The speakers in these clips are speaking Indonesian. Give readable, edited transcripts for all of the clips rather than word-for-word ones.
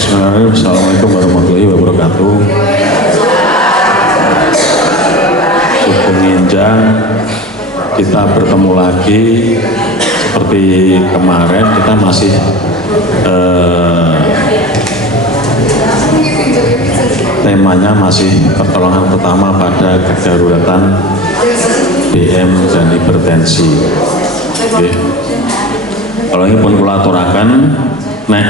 Bismillahirrahmanirrahim. Assalamualaikum warahmatullahi wabarakatuh. Syukur Nginjang, kita bertemu lagi seperti kemarin. Kita masih temanya masih pertolongan pertama pada kedaruratan DM dan hipertensi. Oke. Kalau ini pun kula aturaken nek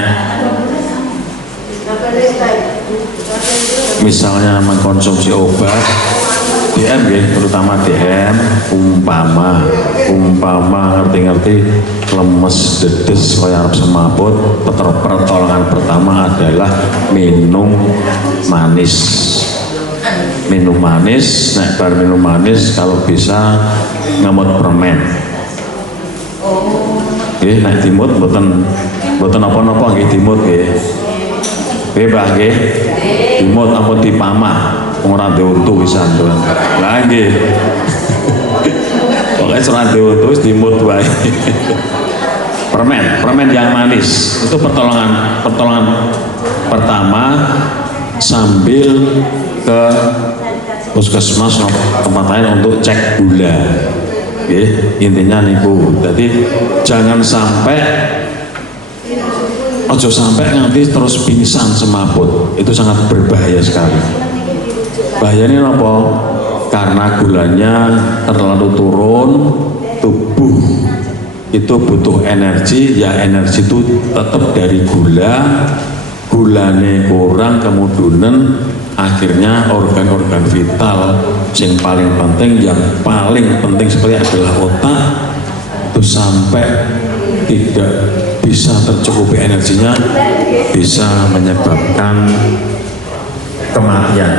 misalnya mengkonsumsi obat DM terutama DM umpama ngerti-ngerti lemes dedes kaya arep semaput, pertolongan pertama adalah minum manis. Nek bar minum manis kalau bisa ngemut permen. Nggih, nek dimut mboten napa-napa nggih dimut nggih. Nggih, Mbah nggih. Dimut ampun dipamah, ora ndek untu pisan to. Lah nggih. Pokoke ora ndek untu wis dimut wae. Permen yang manis itu pertolongan pertama sambil ke puskesmas tempat lain untuk cek gula. Intinya niku, jadi jangan sampai nanti terus pingsan semaput, itu sangat berbahaya sekali. Bahayanya apa? Karena gulanya terlalu turun, tubuh itu butuh energi, ya energi itu tetap dari gulanya kurang, kemudian akhirnya organ-organ vital yang paling penting seperti adalah otak itu sampai tidak bisa tercukupi energinya, bisa menyebabkan kematian.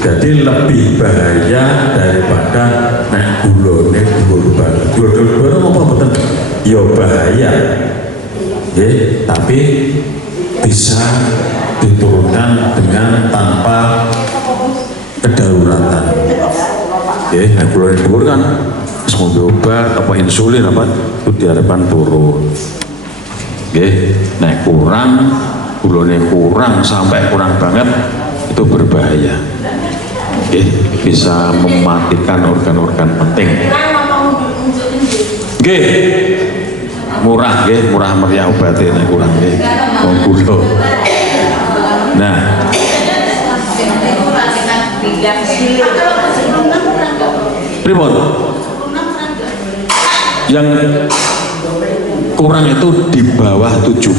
Jadi lebih bahaya daripada nek gulone dhuwur apa betul? Ya bahaya. Tapi bisa diturunkan dengan tanpa kedaruratan. Nek gula dhuwur kan wis ngombe obat apa insulin apa itu diharapkan turun. Nek gulanya kurang sampai kurang banget itu berbahaya. Bisa mematikan organ-organ penting. Murah meriah obatnya nek kurang wong gula. Nah, pripun? Yang kurang itu di bawah 70.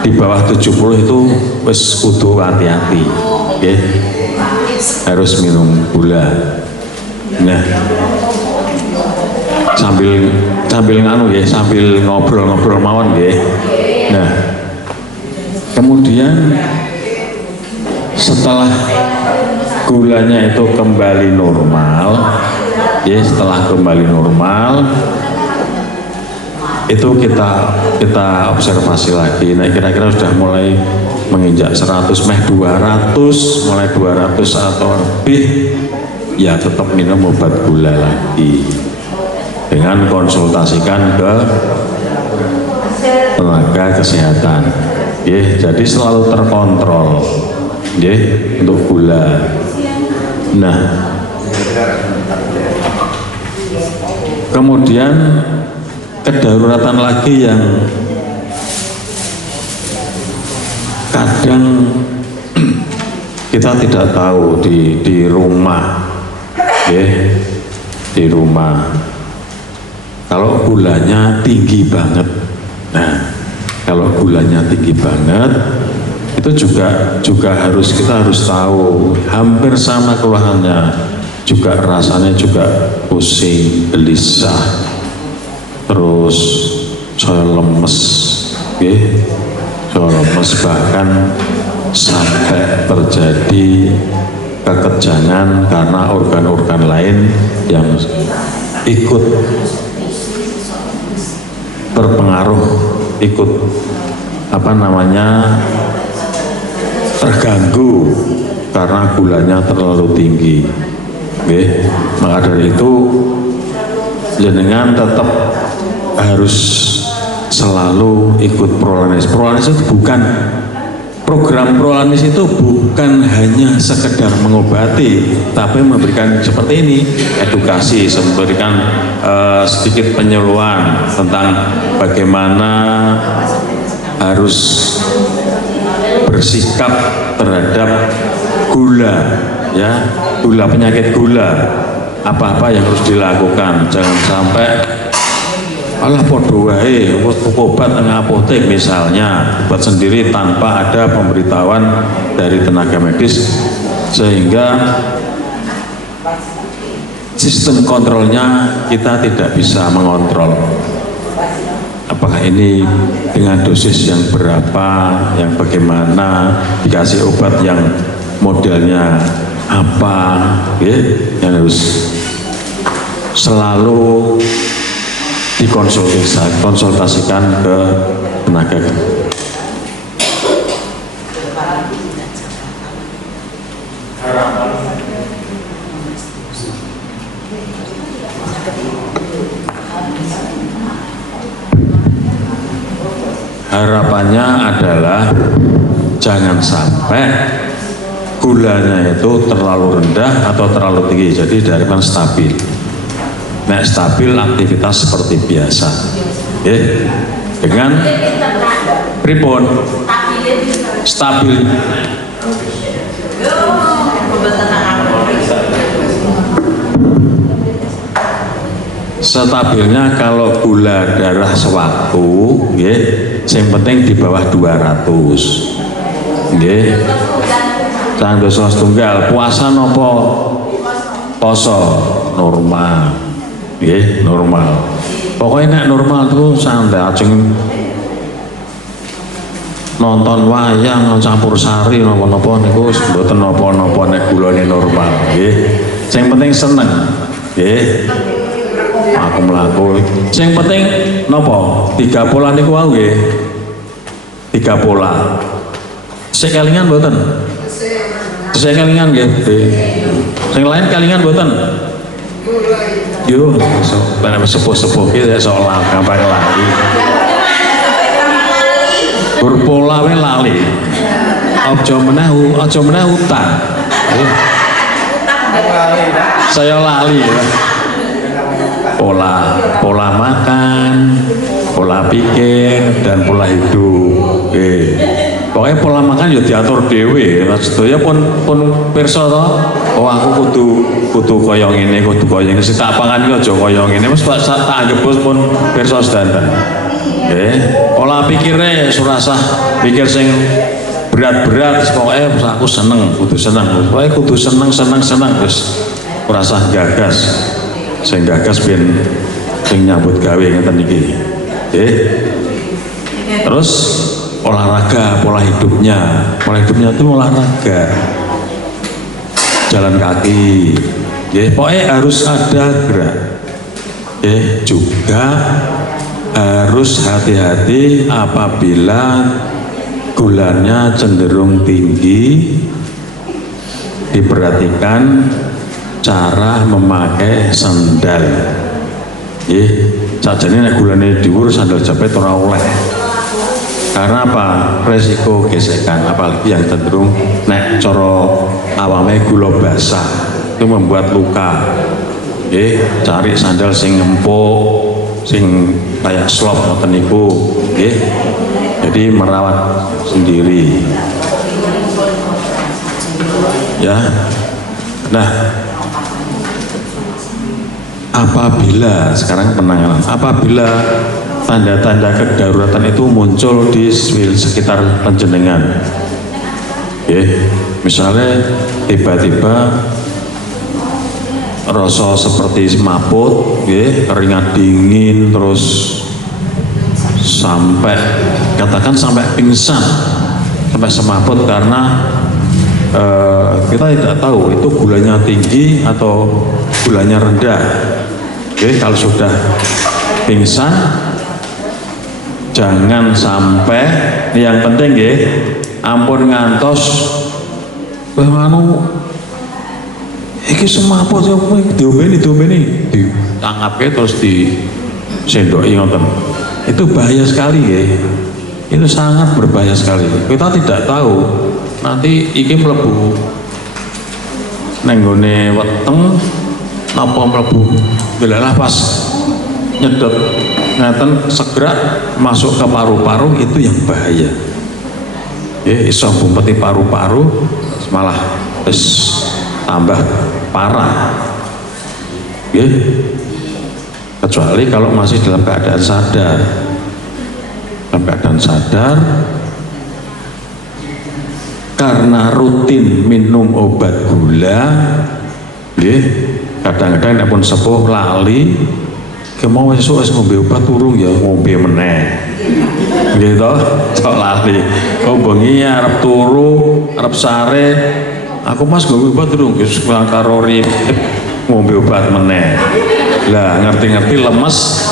Di bawah 70 itu wis kudu hati-hati. Harus minum gula. Nah, sambil nganu sambil ngobrol-ngobrol mawon Nah, kemudian setelah gulanya itu kembali normal, itu kita observasi lagi. Nah, kira-kira sudah mulai menginjak 100, 200, mulai 200 atau lebih, ya tetap minum obat gula lagi dengan konsultasikan ke tenaga kesehatan. Jadi selalu terkontrol untuk gula. Nah, kemudian kedaruratan lagi yang kadang kita tidak tahu di rumah. Di rumah kalau gulanya tinggi banget. Nah, kalau gulanya tinggi banget itu juga kita harus tahu, hampir sama keluhannya, juga rasanya juga pusing, gelisah, terus saya lemes, bahkan sampai terjadi kekejangan karena organ-organ lain yang ikut terpengaruh, ikut terganggu karena gulanya terlalu tinggi. Maka dari itu jenengan tetap harus selalu ikut prolanis. Prolanis itu bukan program prolanis itu bukan hanya sekedar mengobati, tapi memberikan seperti ini edukasi, memberikan sedikit penyuluhan tentang bagaimana harus bersikap terhadap gula, ya, gula, penyakit gula, apa-apa yang harus dilakukan. Jangan sampai alah podo wae obat nang apotek misalnya, buat sendiri tanpa ada pemberitahuan dari tenaga medis, sehingga sistem kontrolnya kita tidak bisa mengontrol apakah ini dengan dosis yang berapa, yang bagaimana, dikasih obat yang modelnya apa, ya, yang harus selalu dikonsultasikan ke tenaga. Harapannya adalah jangan sampai gulanya itu terlalu rendah atau terlalu tinggi, jadi dari mana stabil. Nek stabil, aktivitas seperti biasa, ya, dengan pripun stabil. Stabilnya kalau gula darah sewaktu, ya, yang penting di bawah 200, ya. Jangan dosa setunggal. Puasa nopo poso normal, ya, normal. Pokoknya nek normal tuh santai, ajeng nonton wayang campur sari nopo-nopo niku mboten napa-napa nek gulane normal, nggih. Sing penting seneng, nggih. Aku mlaku. Sing penting napa? 3 pola niku wae nggih. 3 pola. Sing kelingan mboten? Sing kelingan nggih. Sing lain kelingan mboten? Yo, sepuh-sepuh iki sok gampang lali. Berpola wae lali. Aja meneh utang. Saya lali ya. Pola makan, pola pikir, dan pola hidup. Pokoknya pola makan ya diatur dhewe. Sedaya pun pirsa to. Oh aku kudu kaya ngene, kudu kaya ngene. Sing tak pangan iki aja kaya ngene. Wis tak anggap pun pirsa sedanten. Pola pikirnya surasah pikir sing berat-berat, pokoknya aku seneng, kudu seneng. Pokoknya kudu seneng wis ora usah gagas. Sing gagas ben sing nyambut gawe ngeten iki. Terus olahraga, pola hidupnya itu olahraga, jalan kaki, pokoknya harus ada gerak. Juga harus hati-hati apabila gulanya cenderung tinggi, diperhatikan cara memakai sandal. Sajane nek gulane dhuwur sandal jepit ora oleh. Karena apa? Resiko gesekan, apalagi yang cenderung nek cara awame gula basah itu membuat luka. Cari sandal sing empuk, sing kayak slop ngoten niku, nggih. Jadi merawat sendiri. Ya. Nah, apabila sekarang penanganan, apabila tanda-tanda kedaruratan itu muncul di sekitar panjenengan, misalnya tiba-tiba rasa seperti maput, keringat dingin, terus sampai katakan sampai pingsan, sampai semaput karena kita tidak tahu itu gulanya tinggi atau gulanya rendah. Kalau sudah pingsan jangan sampai, yang penting ampun ngantos iki semaput diombeni ditanggapi terus disendoki ngoten. Itu bahaya sekali ya. Itu sangat berbahaya sekali. Kita tidak tahu nanti iki mlebu nenggone weteng napa mlebu delalah pas nyedot ngeten segera masuk ke paru-paru, itu yang bahaya ya. Iso ngumpeti paru-paru malah tambah parah ya. Kecuali kalau masih dalam keadaan sadar. Dalam keadaan sadar karena rutin minum obat gula ya, kadang-kadang nek pun sepuh lali mau esuk wis ngombe obat turung ya ngombe meneh gitu cok lali kok bengi arep turu arep sare aku mas ngombe obat turung wis karo ngombe obat meneh lah ngerti-ngerti lemes.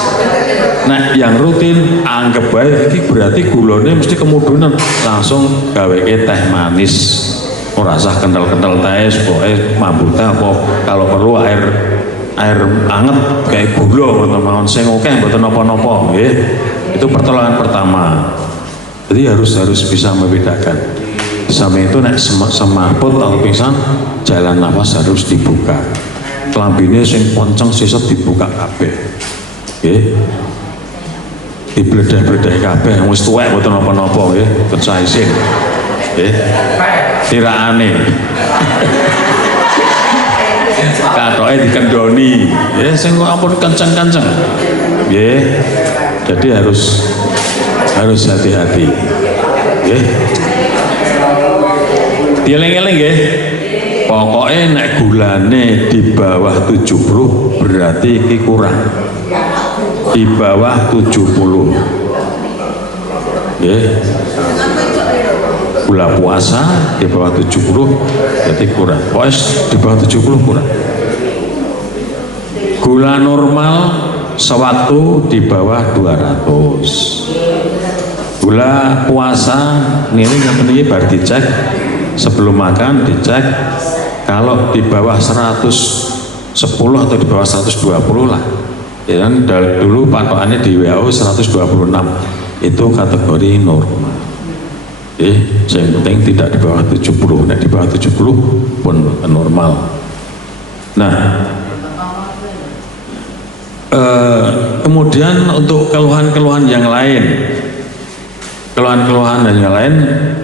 Nah yang rutin anggap baik ini berarti gulanya mesti kemudunan, langsung gawe teh manis ora usah kental-kental teh pokoknya mambu teh apa kalau perlu air anget kayak gula atau mawon sing akeh mboten napa-napa nggih. Itu pertolongan pertama. Jadi harus bisa membedakan. Sampai itu nek semaput atau pingsan jalan nafas harus dibuka. Klambine sing ponceng sisat dibuka kabeh. Nggih. Dibledah-bledah kabeh wis tuwek mboten napa-napa nggih, percaya isin. Nggih. Tiraane. Katoke dikendoni. Ya sing ampun kenceng-kenceng. Nggih. Jadi harus hati-hati. Nggih. Dieling-eling nggih. Pokoknya nek gulane di bawah 70 berarti iki kurang. Di bawah 70 ya. Gula puasa di bawah 70 berarti kurang. Pokoknya di bawah 70 kurang. Gula normal sewaktu di bawah 200. Gula puasa ini baru dicek sebelum makan, dicek kalau di bawah 110 atau di bawah 120 lah ya kan. Dulu patokannya di WHO 126 itu kategori normal. Yang penting tidak di bawah 70. Nah di bawah 70 pun normal. Nah kemudian untuk keluhan-keluhan yang lain,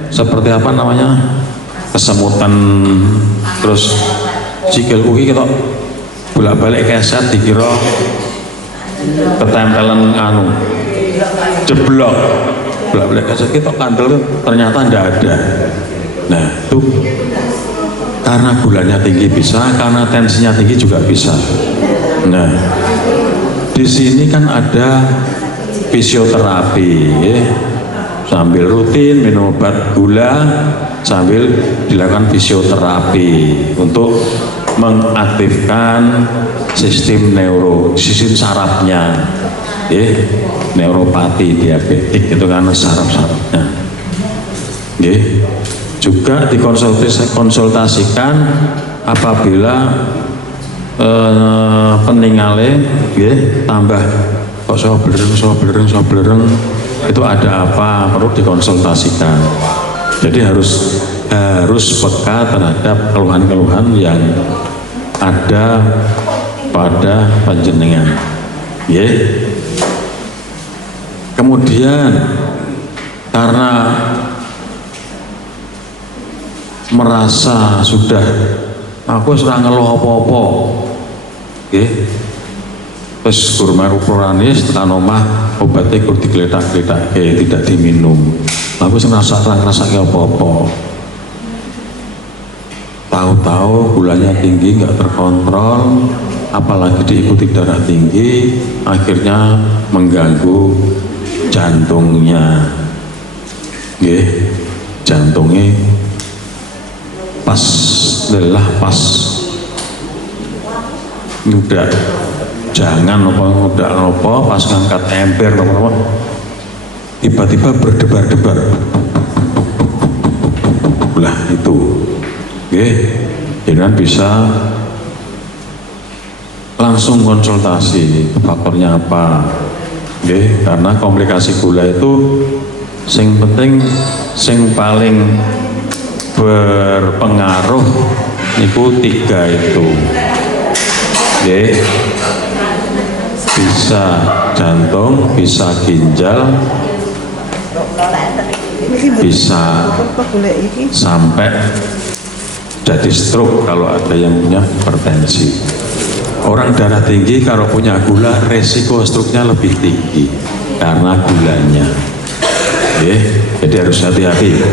seperti apa namanya, kesemutan, terus sikil kuki kita bolak-balik keset dikira ketempelan jeblok, bolak-balik keset kita kandel ternyata tidak ada. Nah itu karena gulanya tinggi bisa, karena tensinya tinggi juga bisa. Nah di sini kan ada fisioterapi ya. Sambil rutin minum obat gula sambil dilakukan fisioterapi untuk mengaktifkan sistem sarafnya ya. Neuropati diabetik itu karena saraf-sarafnya ya. Juga dikonsultasikan apabila peninggalnya ya, tambah kok so belereng itu ada apa, perlu dikonsultasikan. Jadi harus peka terhadap keluhan-keluhan yang ada pada panjenengan ya. Kemudian karena merasa sudah aku sudah ngeluh apa-apa nggih, wis gur meru Puranis tekan omah obatnya gur digletak-gletak tidak diminum. Aku ngerasa apa-apa, tahu-tahu gulanya tinggi nggak terkontrol, apalagi diikuti darah tinggi, akhirnya mengganggu jantungnya nggih. Jantungnya pas udah jangan apa pas ngangkat ember apa tiba-tiba berdebar-debar lah itu dengan bisa langsung konsultasi faktornya apa Nggih, karena komplikasi gula itu sing penting, sing paling berpengaruh niku 3 itu. Nggih. Bisa jantung, bisa ginjal, bisa sampai jadi stroke kalau ada yang punya hipertensi. Orang darah tinggi kalau punya gula, resiko stroke-nya lebih tinggi karena gulanya. Jadi harus hati-hati.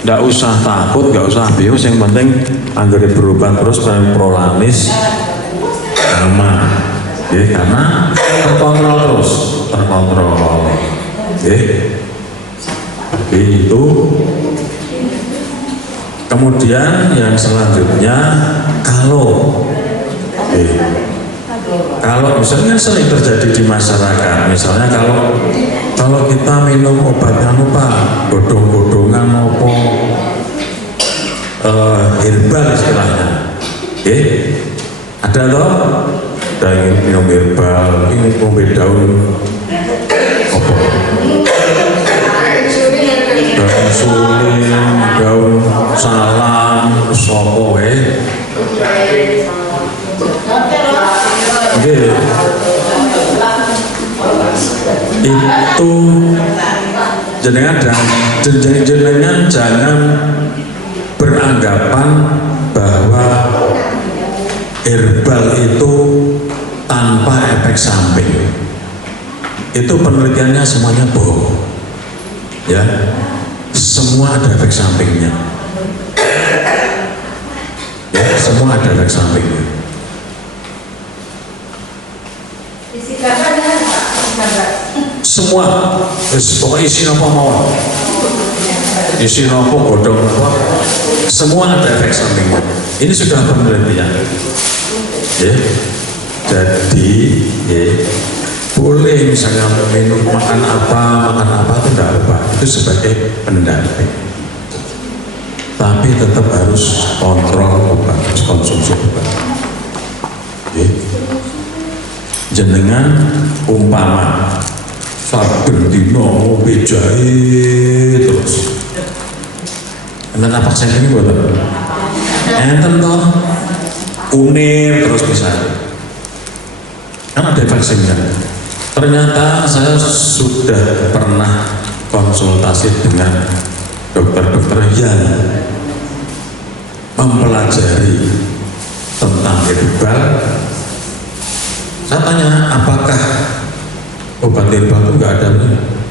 Nggak usah takut, nggak usah bingung. Yang penting anggere berubah terus prolanis aman. Karena terkontrol terus, terkontrol. Jadi itu. Kemudian yang selanjutnya kalau misalnya sering terjadi di masyarakat, misalnya kalau kita minum obatnya lupa, godong-godongan apa herbal istilahnya, ada toh, ada yang minum herbal, ini ngombe daun apa? Daun insulin, daun salam, sopo itu jenengan jangan beranggapan bahwa herbal itu tanpa efek samping. Itu penelitiannya semuanya bohong, ya. Semua ada efek sampingnya, ya. Semua ada efek sampingnya. Semua, pokoknya isi nopo mau, isi nopo godong nopo, semua ada efek sampingnya. Ini sudah penelitian, ya. Jadi, boleh misalnya minum makan apa itu tidak apa, itu sebagai pendamping. Tapi tetap harus kontrol obat, harus konsumsi obat. Jenengan umpama saben dino ngombe jahe terus. Enten apa saya ini buat apa? Enten toh kunir terus misalnya. Kan ada vaksinnya. Ternyata saya sudah pernah konsultasi dengan dokter-dokter yang mempelajari tentang herbal. Saya tanya, apakah obat herbal itu nggak ada?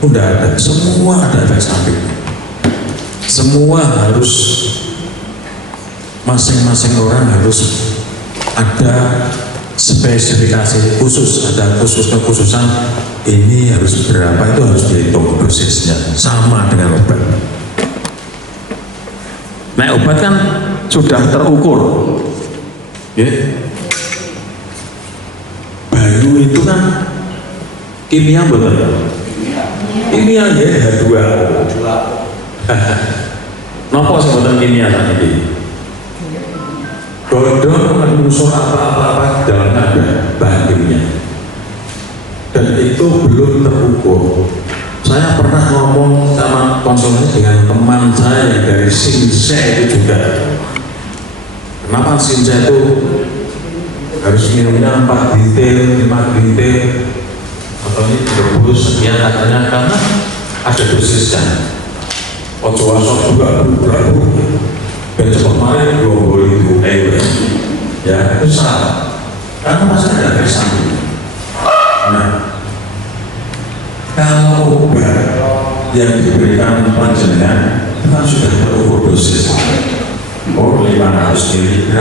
Tidak ada. Semua ada efek samping. Semua harus, masing-masing orang harus ada spesifikasi khusus, ada kekhususan ini harus berapa, itu harus dihitung dosisnya, sama dengan obat. Nah, obat kan sudah terukur, ya. Bayu itu kan kimia betul, kimia ya H2. Nopo sebutan kimia tadi? Godong unsur apa-apa dalamnya ada bahan kimia, dan itu belum terukur. Saya pernah ngomong sama konsultasi dengan teman saya yang dari Sinse itu juga. Kenapa Sinse itu harus minumnya 4 liter, 5 liter, atau ini direbus sekian katanya, karena ada dosisnya. Ojo asok juga ragu. Besok kemarin 20.000 euro, ya itu salah, karena masih ada efek samping. Nah, kalau obat yang diberikan panjenengan itu kan sudah terukur dosis, 500 mg,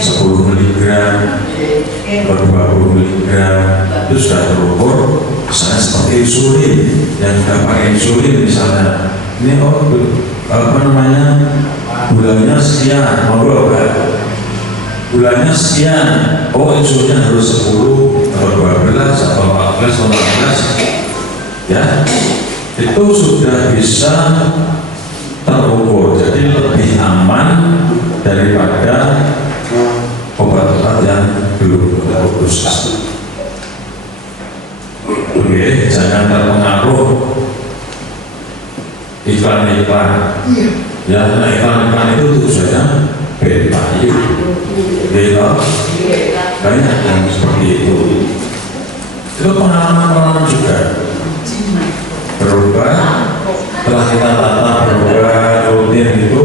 10 mg, 20 mg, itu sudah terukur. Misalnya seperti insulin, yang sudah pakai insulin misalnya, ini apa namanya, bulannya sekian, monggo kan, bulannya sekian, insulinnya harus 10 atau 12 atau 14 atau 15, ya, itu sudah bisa terukur, jadi lebih aman daripada obat-obat yang belum terukur. Oke, jangan terpengaruh iklan-iklan. Ya, iklan-iklan itu tujuannya value. Banyak yang seperti itu. Itu pengalaman juga berubah. Setelah kita tata berubah rutin itu,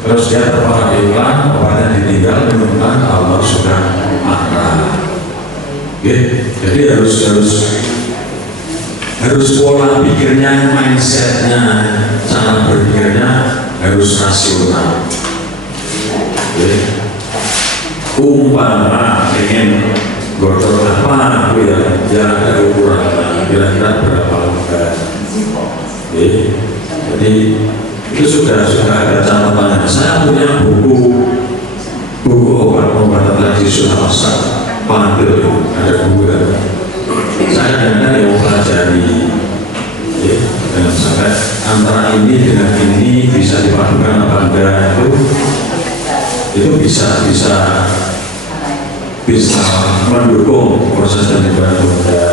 terus dia terpengaruh iklan, obatnya ditinggal, menemukan Allah sudah marah. Jadi harus pola pikirnya, mindsetnya, cara berpikirnya harus rasional. Umpama ingin godol apa, ya ada ukuran, kira-kira berapa lembar. Jadi itu sudah ada catatannya. Saya punya buku obat-obatan tradisional panggil, ada buku. Saya kadang yang pelajari, dengan sampai antara ini dengan ini bisa dipadukan apa enggak, itu bisa mendukung proses dan ibadah.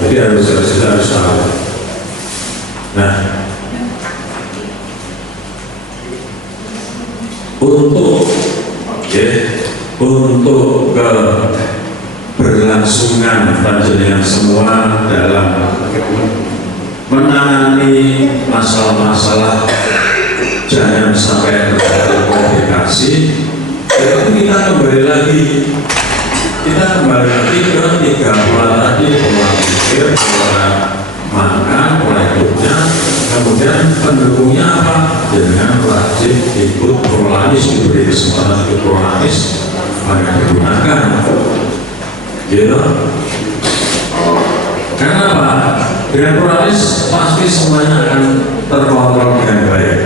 Jadi harus tahu. Nah, untuk keberlangsungan panjenengan semua dalam menangani masalah-masalah, jangan sampai terjadi komplikasi. Jadi kita kembali lagi ke 3 pola tadi: pola pikir, pola makan, pola hidupnya, kemudian pendukungnya apa? Dengan wajib ikut prolanis, diberi kesempatan ikut prolanis, maka digunakan. Gitu. Karena apa? Dengan prolanis pasti semuanya akan terkontrol dengan baik.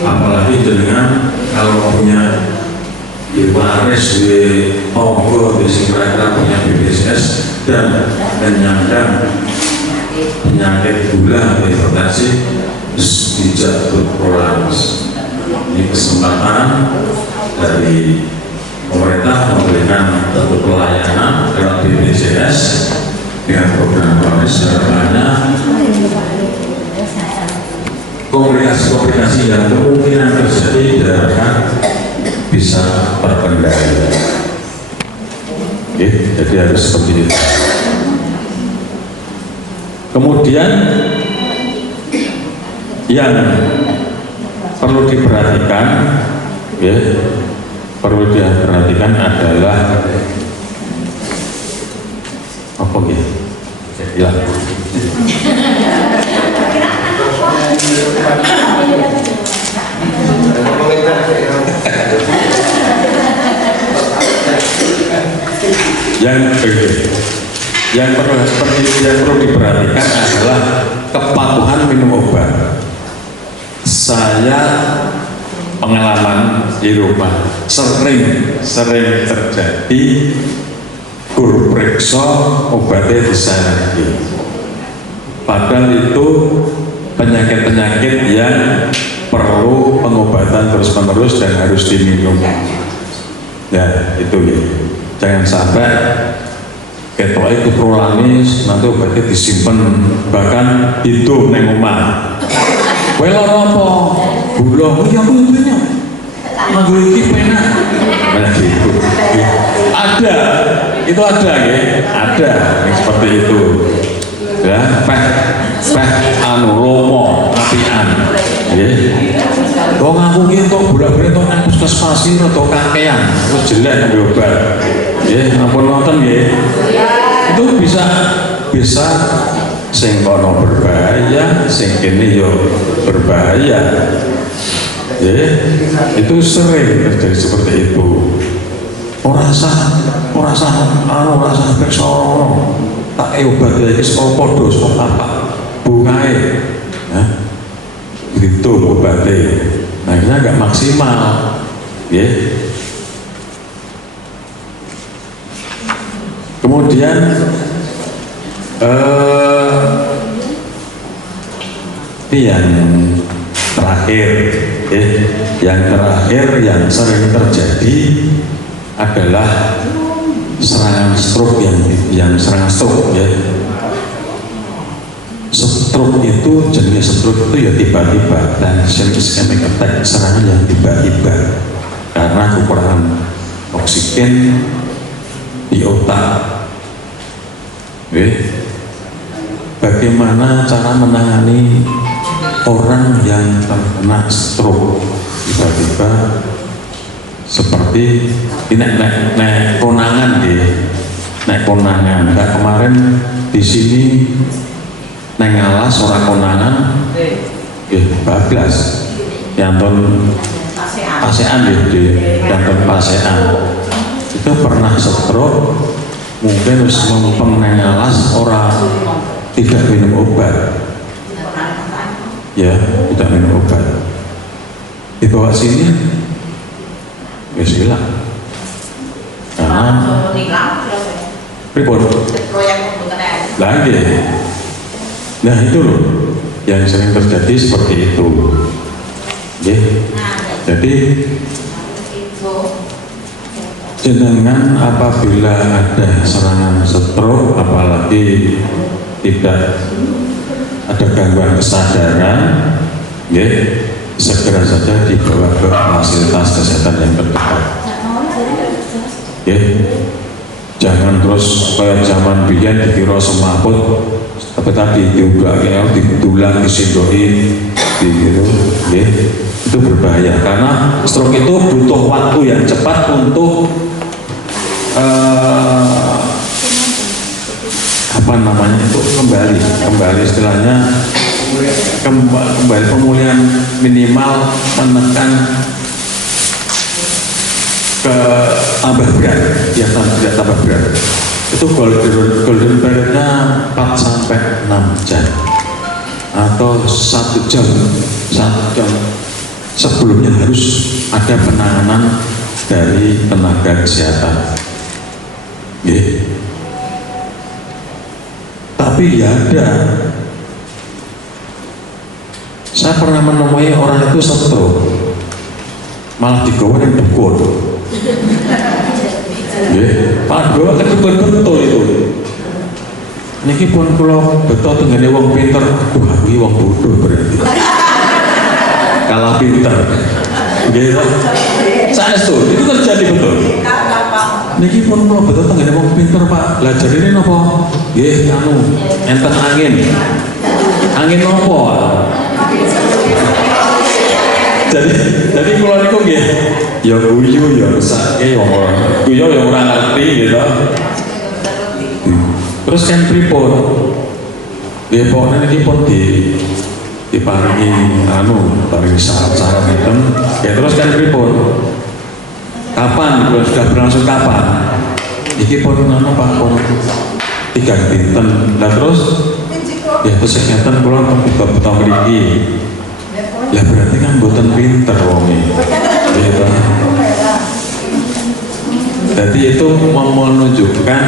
Apalagi dengan kalau punya waris di Ogo, di mereka punya BPJS dan menyandang penyakit gula, hipertensi, dijatuh prolanis. Ini kesempatan dari pemerintah memberikan bentuk pelayanan lewat BPJS dengan program prolanis. Harapannya komplikasi yang kemungkinan terjadi diharapkan bisa terkendali. Jadi harus seperti itu. Kemudian yang perlu diperhatikan, adalah apa ya? Yang perlu diperhatikan adalah kepatuhan minum obat. Saya pengalaman di rumah sering terjadi guru periksa obatnya disarankan. Padahal itu penyakit-penyakit yang perlu pengobatan terus-menerus dan harus diminum. Ya, itu ya. Jangan sampai ketok itu prolanis, nanti obatnya disimpan, bahkan hidup neng omah. Kowe lara apa? Gula. Oh iya aku punya. Nganggo iki penak. Nah, gitu. Ada, itu ada ya, ada yang seperti itu. Ya, lomo, apian. Wong aku ki entuk bolak-balik entuk nang puskesmas iki rada kakean, wis jelek obat. Nggih, ampun ngoten nggih. Itu bisa sing kono berbahaya, sing kene yo berbahaya. Itu sering terjadi seperti itu. Ora sah periksa tak obat iki saka padha saka apa bungae. Gitu obatnya. Nah, akhirnya nggak maksimal. Kemudian yang terakhir yang sering terjadi adalah serangan stroke yang serangan stroke ya. Stroke itu jenis stroke itu ya tiba-tiba, dan ischemic attack serangan yang tiba-tiba karena kekurangan oksigen di otak. Bagaimana cara menangani orang yang terkena stroke tiba-tiba seperti naik konangan deh, naik konangan. Nah, kemarin di sini naik ngalas orang konangan, bablas, nyanton pasean deh, nyanton pasean. Itu pernah stroke, mungkin harus mempeng naik ngalas orang tidak minum obat, ya tidak minum obat. Dibawa sini. Ya silakan. Karena pripun? Lagi. Nah itu loh yang sering terjadi seperti itu. Ya. Jadi jenengan apabila ada serangan stroke, apalagi tidak ada gangguan kesadaran, ya, segera saja dibawa ke fasilitas kesehatan yang terdekat. Jangan terus kayak zaman biyen dikira semaput, tapi tadi ditulang, disindoin, gitu, itu berbahaya karena stroke itu butuh waktu yang cepat untuk kembali istilahnya kembali pemulihan minimal menekan ke tambah berat, ya tidak tambah berat. Itu golden periodnya 4 sampai 6 jam atau 1 jam sebelumnya harus ada penanganan dari tenaga kesehatan. Tapi ya ada. Saya pernah menemui orang itu stroke, malah digawa yang dukun. Malah digawa ke dukun betul itu. Niki pun kalau betul tenggane wong pinter, iki wong bodoh berarti. Kalah pinter. Gitu. Saya itu terjadi betul. Niki pun kalau betul tenggane wong pinter Pak, lah jadi ini apa? Nggih, enten angin. Angin apa? Jadi kalau niku nggih ya guyu ya rusake wong guyu ya ora ngerti gitu. Terus kan pripun? Nggih pokoknya niki pun diparingi paringi syarat-syarat itu. Ya terus kan pripun? Kapan? Sudah berlangsung kapan? Iki pun Pak pun 3 dinten. Lah terus ya kesehatan kula buta-buta mriki. Ya berarti kan mboten pinter wonge. Gitu. Jadi itu menunjukkan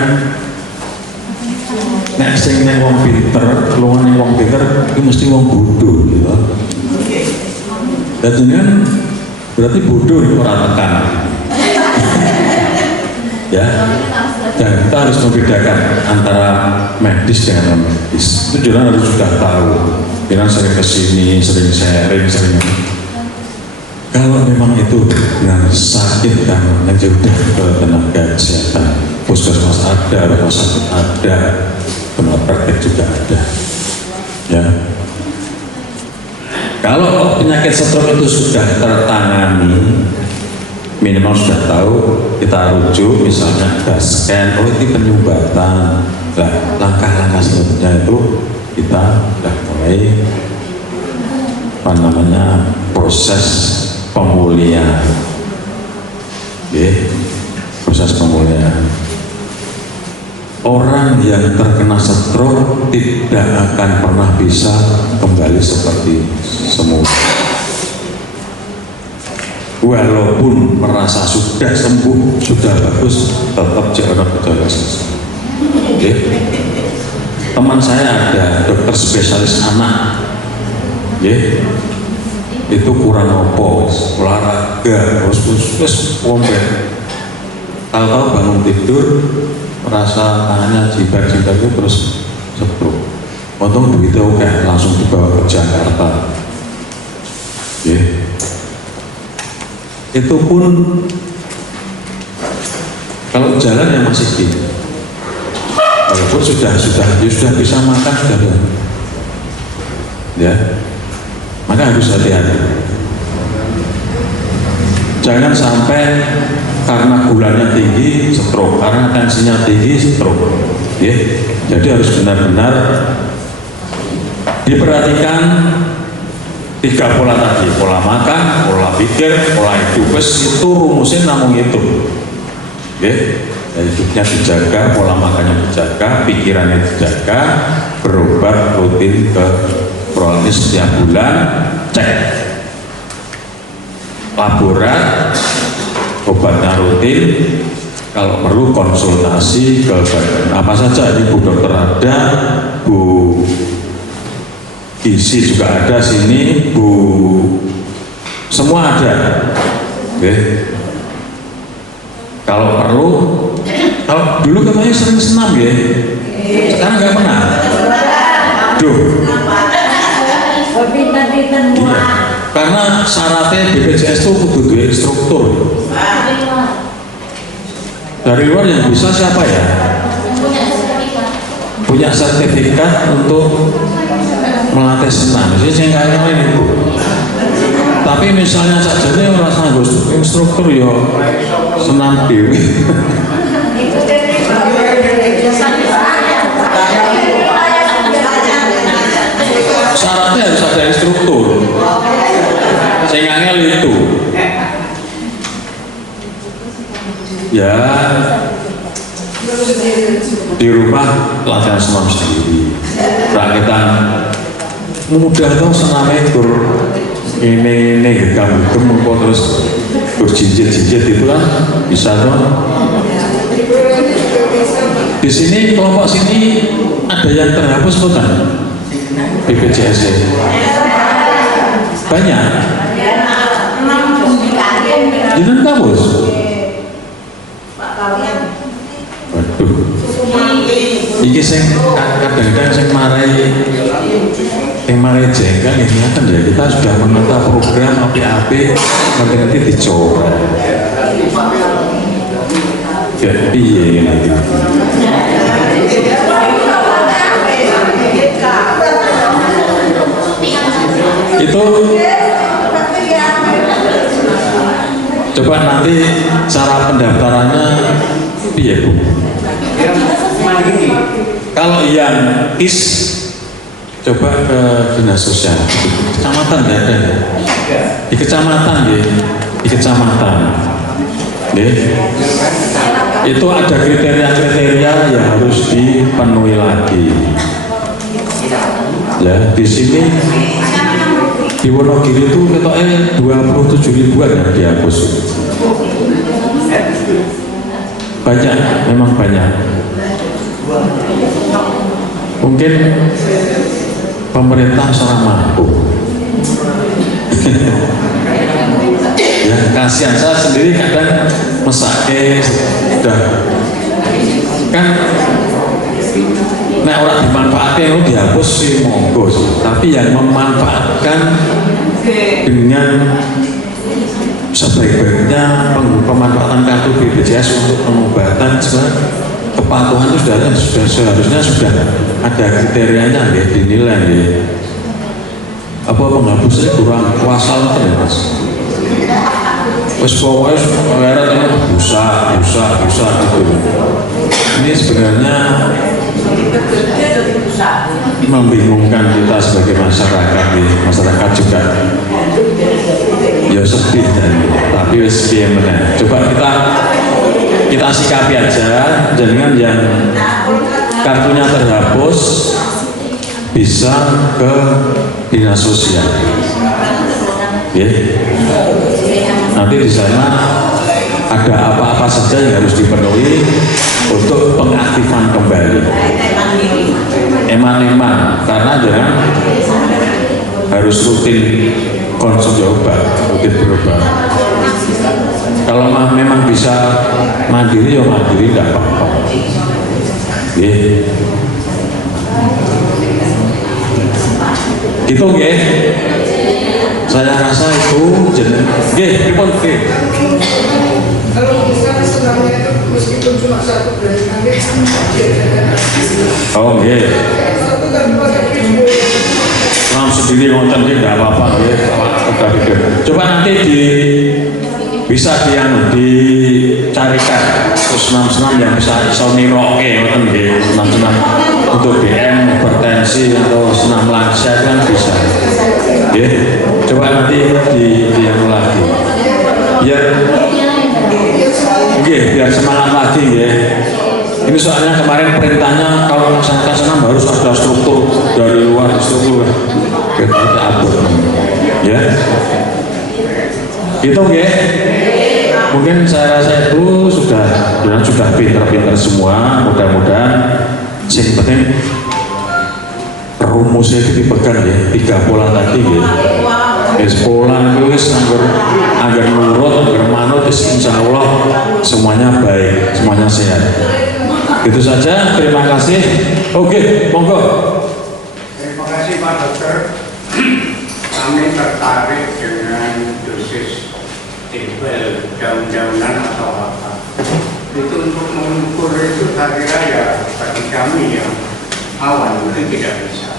nek sing ning wong pinter, keluar ning wong pinter iki mesti wong bodoh gitu. Dadi kan berarti bodoh ora tekan. Ya. Dan kita harus membedakan antara medis dengan non medis. Itu juga harus sudah tahu. Kita sering kesini, sering sharing, sering. Kalau memang itu benar sakit dan sudah ke tenaga kesehatan, puskesmas ada, rumah sakit ada, tempat praktek juga ada. Ya. Kalau penyakit stroke itu sudah tertangani, minimal sudah tahu, kita rujuk misalnya ke scan, ini penyumbatan. Nah, langkah-langkah selanjutnya itu kita sudah mulai proses pemulihan. Proses pemulihan. Orang yang terkena stroke tidak akan pernah bisa kembali seperti semula. Walaupun merasa sudah sembuh, sudah bagus, tetap jangan gejala sesak. Teman saya ada dokter spesialis anak, itu kurang opo, olahraga, terus wombet, tahu-tahu bangun tidur merasa tangannya jibar-jibar itu terus stroke. Untung duitnya oke, langsung dibawa ke Jakarta. Itu pun kalau jalan yang masih gitu, walaupun sudah bisa makan sudah, ya, maka harus hati-hati. Jangan sampai karena gulanya tinggi stroke, karena tensinya tinggi stroke, ya. Jadi harus benar-benar diperhatikan 3 pola tadi, pola makan, pola pikir, pola hidup. Itu rumusnya namun itu. Hidupnya dijaga, pola makannya dijaga, pikirannya dijaga, berobat rutin ke prolinis setiap bulan, cek laborat, obatnya rutin, kalau perlu konsultasi ke badan apa saja. Ini Bu Dokter ada, Bu Gizi juga ada sini, Bu, semua ada. Kalau perlu, kalau dulu katanya sering senam ya, sekarang nggak pernah. Duh. Iya. Karena syaratnya BPJS itu kudu duwe struktur. Dari luar yang bisa siapa ya? Punya sertifikat untuk melatih senam. Jadi saya nggak lain itu. Tapi misalnya saja nih orang sanggup instruktur ya senam dewi. Syaratnya harus ada instruktur. Saya ngangel itu. Ya, di rumah latihan senam sendiri. Rakitan mudah tuh senam itu ini kamu terus berjinjit-jinjit itu kan bisa tuh. Di sini kelompok sini ada yang terhapus bukan? BPJS banyak. Jangan kabus. Waduh. Iki sing kadang-kadang sing marai jengkel ini kan ya, kita sudah menata program api-api nanti dicoba. Jadi ini. Itu coba nanti cara pendaftarannya piye Bu? Kalau yang KIS coba ke dinas sosial kecamatan nggak ada ya? Di kecamatan ya, di kecamatan ya. Itu ada kriteria-kriteria yang harus dipenuhi lagi ya. Di sini di Wonogiri itu ketoknya 27 ribuan yang dihapus. Banyak, memang banyak. Mungkin pemerintah salah mampu. Ya kasihan, saya sendiri kadang mesake sudah kan. Nah orang dimanfaatkan itu dihapus sih monggo sih, tapi yang memanfaatkan dengan sebaik-baiknya pemanfaatan kartu BPJS untuk pengobatan kepatuhan itu sudah seharusnya sudah ada kriterianya ya, dinilai ya. Apa penghapusnya kurang kuasa ya Mas? Wes pokoknya pengerat itu busa gitu. Ini sebenarnya membingungkan kita sebagai masyarakat. Masyarakat juga ya sedih tapi wes piye meneh. Coba kita sikapi aja, jangan yang kartunya terhapus bisa ke dinas sosial. Nanti di sana ada apa-apa saja yang harus dipenuhi untuk pengaktifan kembali. Eman-eman, karena jangan harus rutin konsumsi obat, rutin berobat. Kalau memang bisa mandiri ya mandiri, tidak apa-apa. Gitu nggih. Saya rasa itu jeneng nggih pripun nggih. Kalau misalnya senamnya itu meskipun cuma satu berarti Oh nggih. satu kan pakai Facebook. Senam sendiri ngonten nggih enggak apa-apa nggih. Coba nanti bisa dicarikan senam-senam yang bisa iso niroke ngoten nggih, senam-senam untuk DM, hipertensi atau senam lansia kan bisa. Nggih. Coba nanti dianu lagi. Biar semangat lagi nggih. Ini soalnya kemarin perintahnya kalau melaksanakan senam harus ada struktur dari luar struktur. Kita atur. Ya. Gitu nggih. Mungkin saya rasa itu sudah pinter-pinter semua. Mudah-mudahan sing penting rumusnya itu dipegang ya, 3 pola tadi ya. Pola itu agar nurut, agar manut, insya Allah semuanya baik, semuanya sehat. Itu saja, terima kasih. Oke, monggo. Terima kasih Pak Dokter. Kami tertarik dengan dosis tebal daun-daunan atau apa. Itu untuk mengukur itu saya kira ya bagi kami yang awal itu tidak bisa.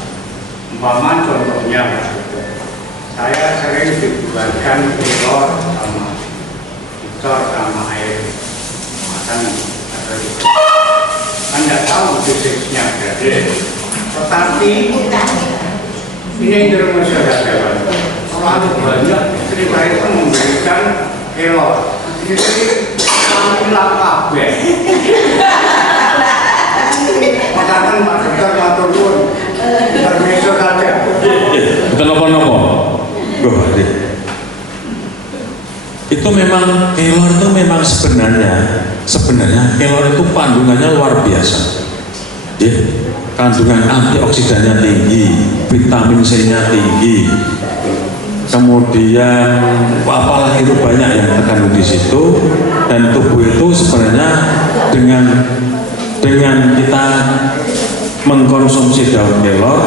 Umpama contohnya Pak Dokter, saya sering dibuatkan telur sama air makan atau itu. Anda tahu dosisnya berapa. Tetapi ini dari masyarakat terlalu banyak cerita itu memberikan telur. Jadi kami lakabeh. Makanan Pak Dokter matur nuwun. Permiso saja. Betul nopo-nopo. Itu memang kelor itu memang sebenarnya kelor itu kandungannya luar biasa. Ya, kandungan antioksidannya tinggi, vitamin C-nya tinggi. Kemudian apalagi itu banyak yang terkandung di situ, dan tubuh itu sebenarnya dengan kita mengkonsumsi daun kelor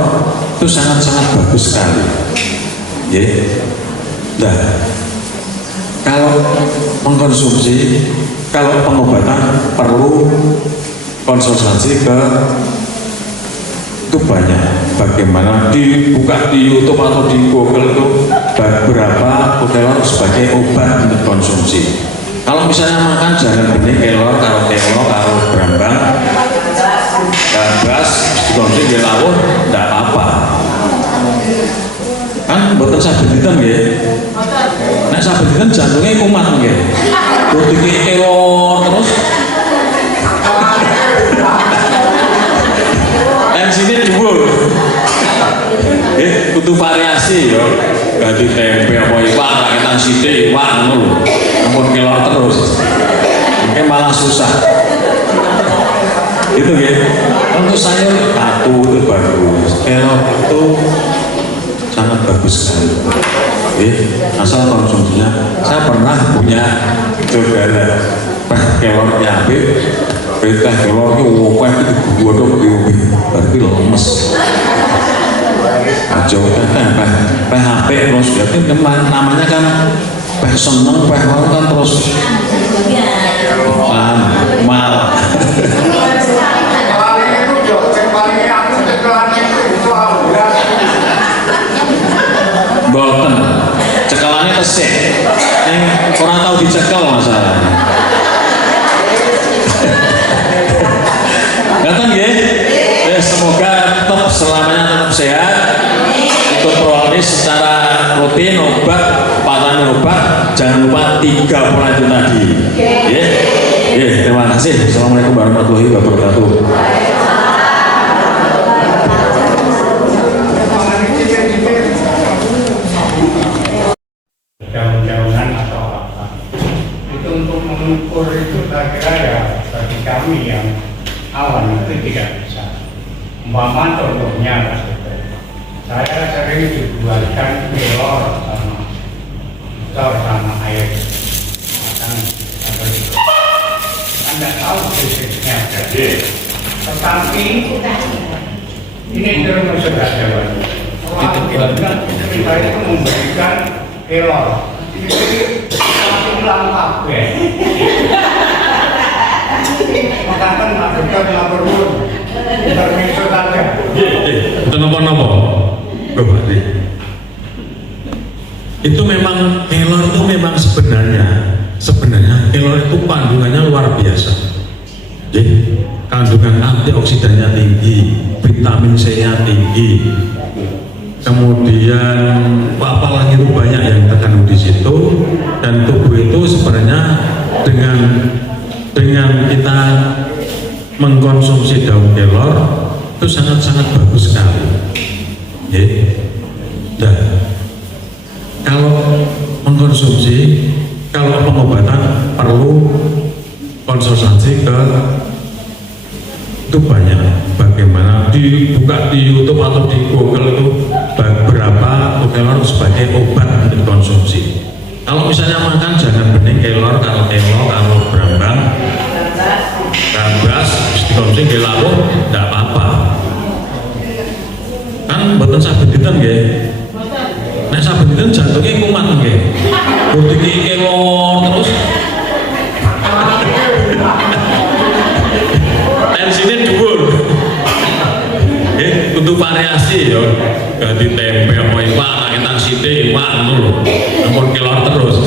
itu sangat-sangat bagus sekali. Ya. Nah, kalau mengkonsumsi, kalau pengobatan perlu konsultasi ke itu banyak. Bagaimana dibuka di YouTube atau di Google itu beberapa kelor sebagai obat untuk konsumsi. Kalau misalnya makan jangan benih kelor, karo berambang, gabas, dikonsumsi di laut, tidak apa-apa. Kan mboten saged dinten nggih. Nek saged dinten jantungnya kumat nggih. Kudu kelor terus. Tensinya dhuwur. Kudu variasi ya. Ganti tempe apa iwak, rakyatan sithik iwak ngono lho. Ampun kelor terus. Mungkin malah susah. Itu nggih. Untuk sayur batu itu bagus. Kelor itu sangat bagus sekali. Asal konsumsinya. Saya pernah punya saudara kelor nyampe, perintah kelor itu wopeh itu godok diubi, berarti lemes. Aja PHP terus, berarti namanya kan seneng, kan terus mal. Boten, cekelannya tesih. Orang tahu dicekel masalahnya. Datang ya. Semoga tetap selamanya tetap sehat. Ikut Proalis secara rutin, obat. Jangan lupa 3 pola itu tadi. Terima kasih. Assalamualaikum warahmatullahi wabarakatuh. Daun-daunan atau apa. Itu untuk mengukur itu saya kira ya bagi kami yang awam itu tidak bisa. Umpama contohnya Mas Dokter, saya sering dibuatkan telur sama air makan tidak tahu fisiknya jadi. Tetapi ini terus sederhana. Itu kita itu memberikan kelor. Jadi semakin lengkap ya. Makanya Pak Dokter lapor pun intermezzo saja. Itu nopo-nopo. Itu memang kelor itu memang sebenarnya kelor itu kandungannya luar biasa. Jadi kandungan antioksidannya tinggi, vitamin C-nya tinggi, kemudian apalagi itu banyak yang terkandung di situ, dan tubuh itu sebenarnya dengan kita mengkonsumsi daun kelor itu sangat-sangat bagus sekali. Dan kalau mengkonsumsi, kalau pengobatan perlu konsultasi ke itu banyak. Bagaimana dibuka di YouTube atau di Google itu berapa kelor sebagai obat untuk dikonsumsi. Kalau misalnya makan jangan bening kelor, kalau berambang, gabas, dikonsumsi kelor, tidak apa-apa. Kan buatan sabeditan nggih. Nek sabeditan jantungnya kumat nggih. Kudu kelor terus. Tensinya dhuwur. Untuk variasi ya, ganti tempe apa iwak, tangi tangsite iwak ngono lho. Ampun kelor terus.